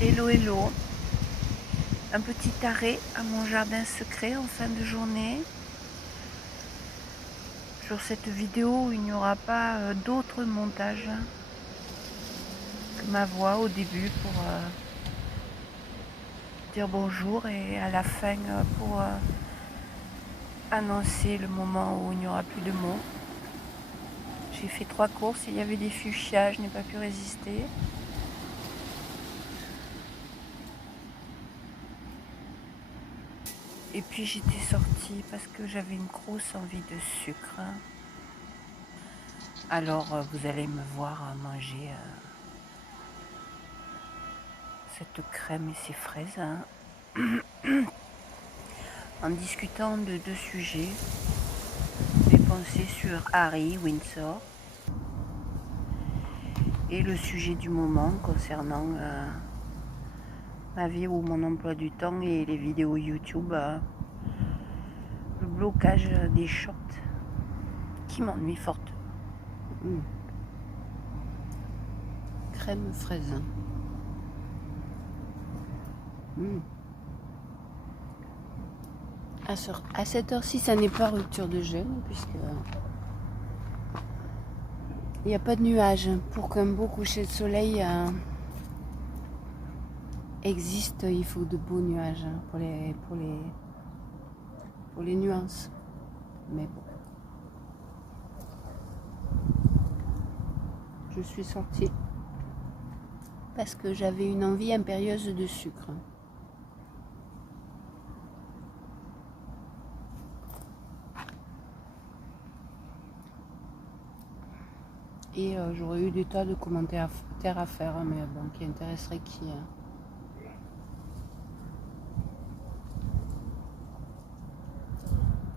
Hello hello, un petit arrêt à mon jardin secret en fin de journée. Sur cette vidéo, il n'y aura pas d'autre montage que ma voix au début pour dire bonjour et à la fin pour annoncer le moment où il n'y aura plus de mots. J'ai fait 3 courses, il y avait des fuchsias, je n'ai pas pu résister. Et puis j'étais sortie parce que j'avais une grosse envie de sucre. Alors vous allez me voir manger cette crème et ces fraises en discutant de 2 sujets. Mes pensées sur Harry Windsor et le sujet du moment concernant ma vie ou mon emploi du temps et les vidéos YouTube, le blocage des shorts qui m'ennuie forte. Crème fraise. À cette heure-ci, ça n'est pas rupture de jeûne puisque il n'y a pas de nuages. Pour qu'un beau coucher de soleil existe, il faut de beaux nuages pour les nuances. Mais bon. Je suis sortie parce que j'avais une envie impérieuse de sucre. Et j'aurais eu des tas de commentaires à faire, mais bon, qui intéresserait qui.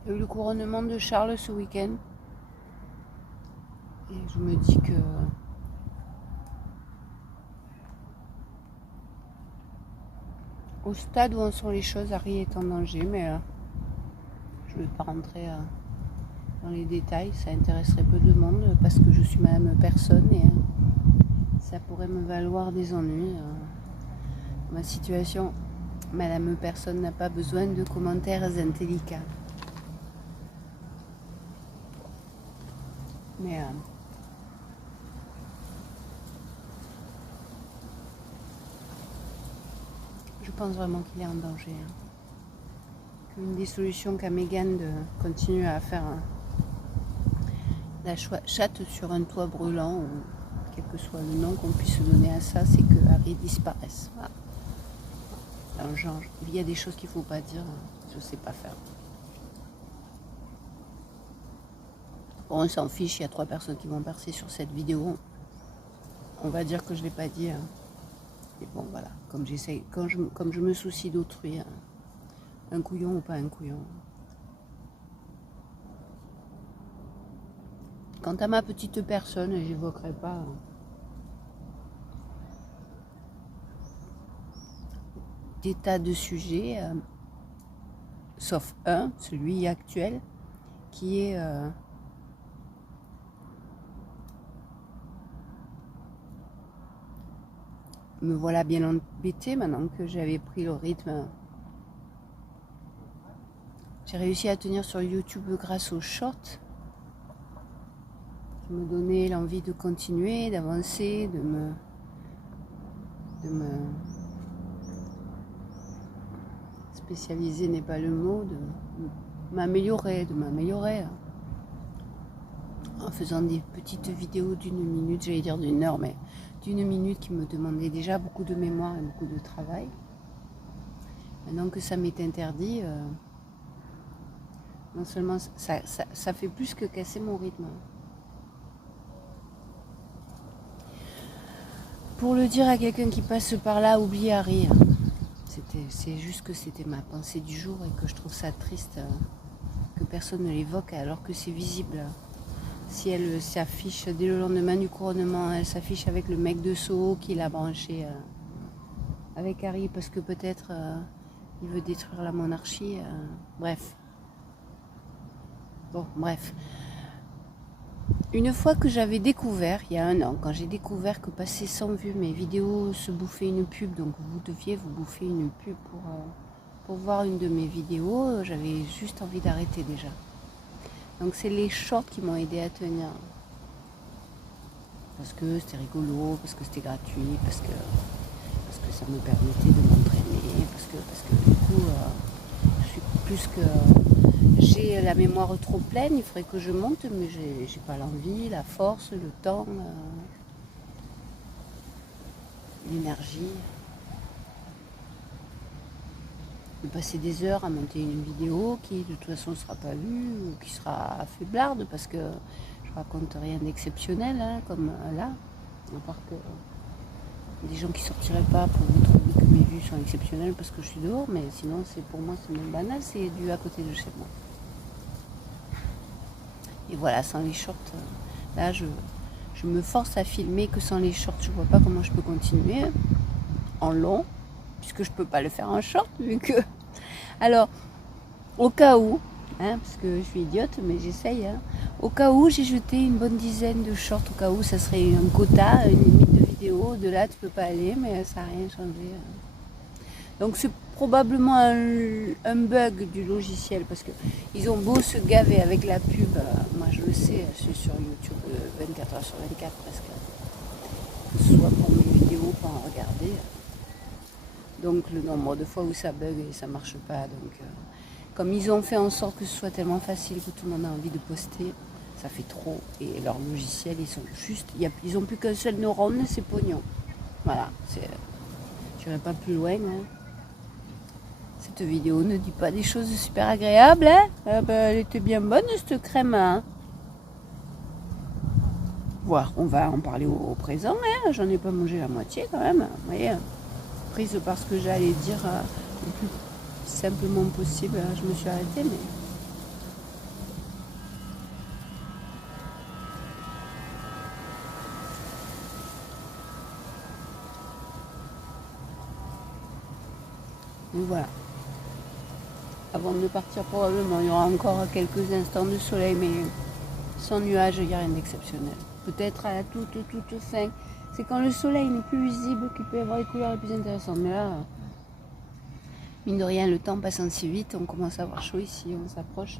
Il y a eu le couronnement de Charles ce week-end. Et je me dis que au stade où en sont les choses, Harry est en danger, mais je ne vais pas rentrer dans les détails. Ça intéresserait peu de monde parce que je suis madame personne et ça pourrait me valoir des ennuis. Ma situation, madame personne n'a pas besoin de commentaires indélicats. Mais je pense vraiment qu'il est en danger. Une des solutions qu'a Meghan de continuer à faire la chatte sur un toit brûlant, ou quel que soit le nom qu'on puisse donner à ça, c'est que Harry disparaisse. Voilà. Alors, genre, il y a des choses qu'il ne faut pas dire, je ne sais pas faire. Bon, on s'en fiche, il y a 3 personnes qui vont percer sur cette vidéo. On va dire que je ne l'ai pas dit. Et bon, voilà, comme je me soucie d'autrui, un couillon ou pas un couillon. Quant à ma petite personne, je n'évoquerai pas des tas de sujets, sauf un, celui actuel, qui est me voilà bien embêtée maintenant que j'avais pris le rythme. J'ai réussi à tenir sur YouTube grâce aux shorts, qui me donnaient l'envie de continuer, d'avancer, de me spécialiser n'est pas le mot, de m'améliorer, en faisant des petites vidéos d'1 minute, j'allais dire d'1 heure, mais d'1 minute qui me demandaient déjà beaucoup de mémoire et beaucoup de travail. Maintenant que ça m'est interdit, non seulement ça fait plus que casser mon rythme. Pour le dire à quelqu'un qui passe par là, oublie Harry. C'est juste que c'était ma pensée du jour et que je trouve ça triste que personne ne l'évoque alors que c'est visible. Si elle s'affiche dès le lendemain du couronnement, elle s'affiche avec le mec de Soho qui l'a branché avec Harry parce que peut-être il veut détruire la monarchie. Bref. Bon, bref. Une fois que j'avais découvert, il y a un an, quand j'ai découvert que passer sans vue, mes vidéos se bouffaient une pub, donc vous deviez vous bouffer une pub pour voir une de mes vidéos, j'avais juste envie d'arrêter déjà. Donc c'est les shorts qui m'ont aidé à tenir. Parce que c'était rigolo, parce que c'était gratuit, parce que ça me permettait de m'entraîner, parce que du coup, je suis plus que... J'ai la mémoire trop pleine, il faudrait que je monte, mais j'ai pas l'envie, la force, le temps, l'énergie. De passer des heures à monter une vidéo qui de toute façon ne sera pas vue ou qui sera faiblarde parce que je raconte rien d'exceptionnel hein, comme là, à part que des gens qui sortiraient pas pour vous trouver que mes vues sont exceptionnelles parce que je suis dehors, mais sinon c'est pour moi c'est même banal, c'est dû à côté de chez moi. Et voilà, sans les shorts, là je me force à filmer que sans les shorts, je vois pas comment je peux continuer en long, puisque je peux pas le faire en short, vu que... Alors, au cas où, hein, parce que je suis idiote, mais j'essaye, hein, au cas où j'ai jeté une bonne dizaine de shorts, au cas où ça serait un quota, une limite de vidéo, de là tu peux pas aller, mais ça n'a rien changé. Donc c'est probablement un bug du logiciel, parce que ils ont beau se gaver avec la pub, moi je le sais, je suis sur YouTube 24 heures sur 24 presque, que ce soit pour mes vidéos, pour en regarder. Donc le nombre de fois où ça bug et ça marche pas, donc comme ils ont fait en sorte que ce soit tellement facile que tout le monde a envie de poster, ça fait trop. Et leur logiciel, ils sont juste, ils ont plus qu'un seul neurone, c'est pognon. Voilà, je n'irai pas plus loin. Hein. Cette vidéo ne dit pas des choses super agréables. Hein. Elle était bien bonne cette crème. Hein. Voir, on va en parler au présent. Hein. J'en ai pas mangé la moitié quand même. Vous voyez, prise par ce que j'allais dire le plus simplement possible, je me suis arrêtée. Mais... donc voilà. Avant de partir probablement, il y aura encore quelques instants de soleil, mais sans nuages, il n'y a rien d'exceptionnel. Peut-être à la toute fin. C'est quand le soleil n'est plus visible qu'il peut y avoir les couleurs les plus intéressantes. Mais là, mine de rien, le temps passant si vite, on commence à avoir chaud ici, on s'approche.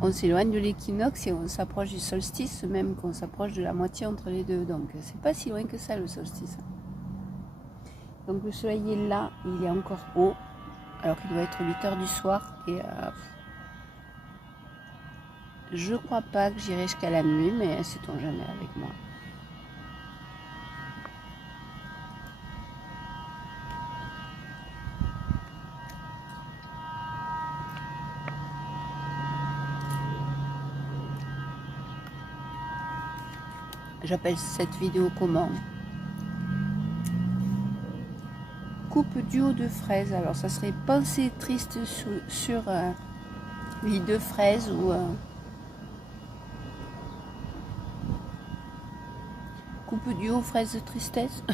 On s'éloigne de l'équinoxe et on s'approche du solstice, même qu'on s'approche de la moitié entre les deux. Donc c'est pas si loin que ça le solstice. Donc le soleil est là, il est encore haut, alors qu'il doit être 8h du soir. Et je crois pas que j'irai jusqu'à la nuit, mais sait-on jamais avec moi. J'appelle cette vidéo comment? Coupe duo de fraises. Alors ça serait pensée triste sur vie de fraises ou coupe duo fraises de tristesse.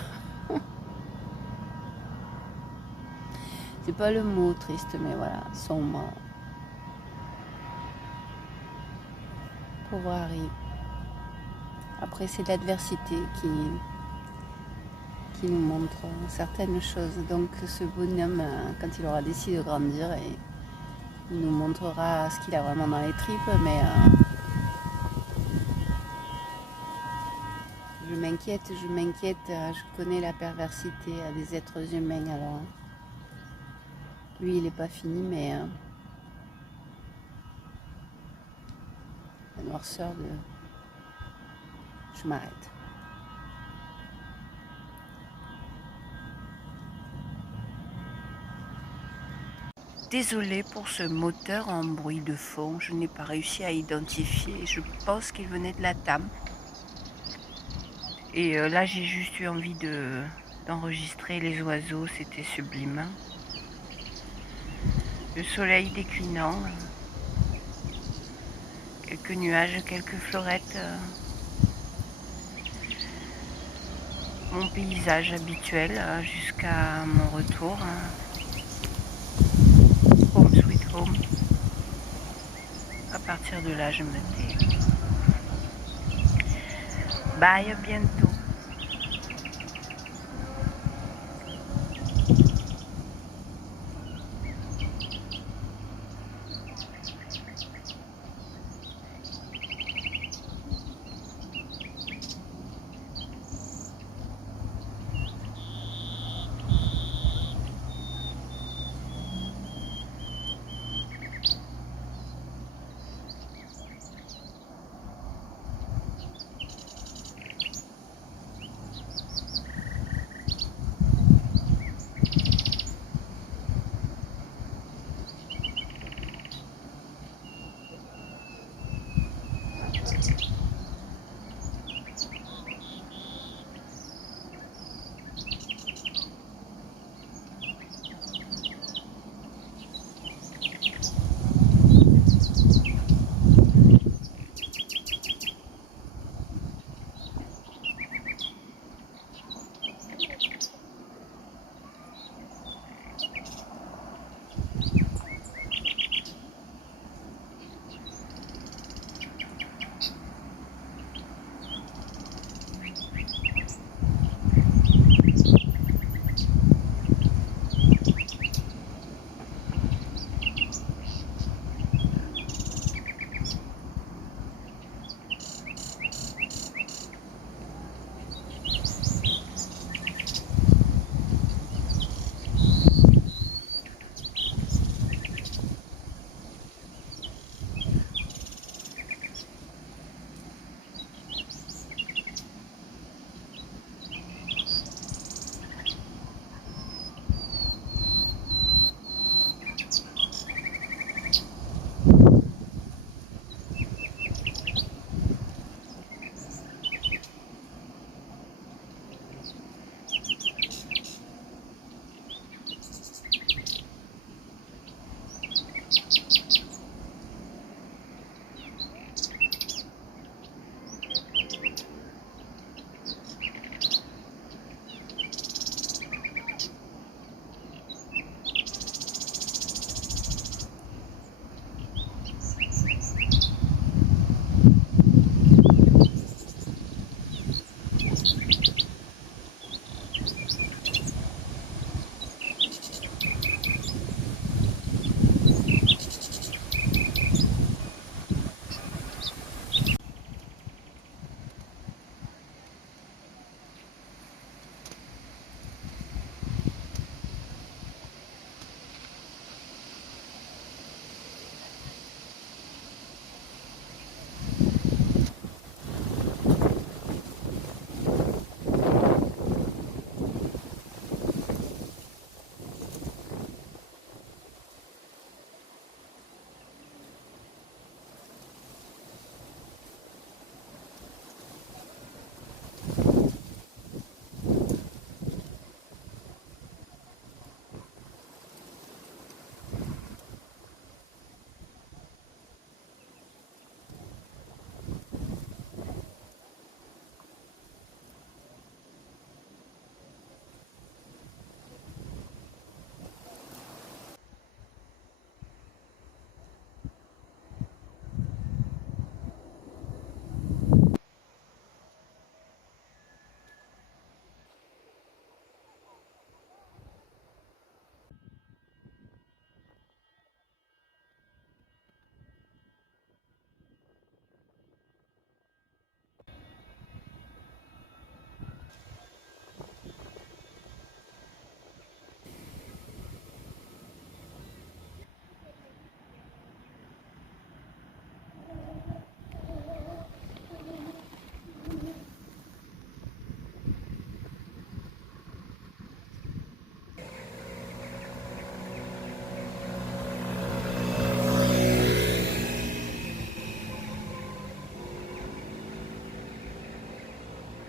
C'est pas le mot triste, mais voilà, sombre. Pauvre Harry. Après c'est l'adversité qui nous montre certaines choses. Donc ce bonhomme, quand il aura décidé de grandir, il nous montrera ce qu'il a vraiment dans les tripes, mais je m'inquiète, je connais la perversité des êtres humains, alors lui il n'est pas fini, mais la noirceur de... Je m'arrête. Désolée pour ce moteur en bruit de fond, je n'ai pas réussi à identifier, je pense qu'il venait de la table. Et là j'ai juste eu envie d'enregistrer les oiseaux, c'était sublime. Le soleil déclinant, quelques nuages, quelques fleurettes. Mon paysage habituel jusqu'à mon retour. Home sweet home. À partir partir de là, je me tais. Bye, à bientôt.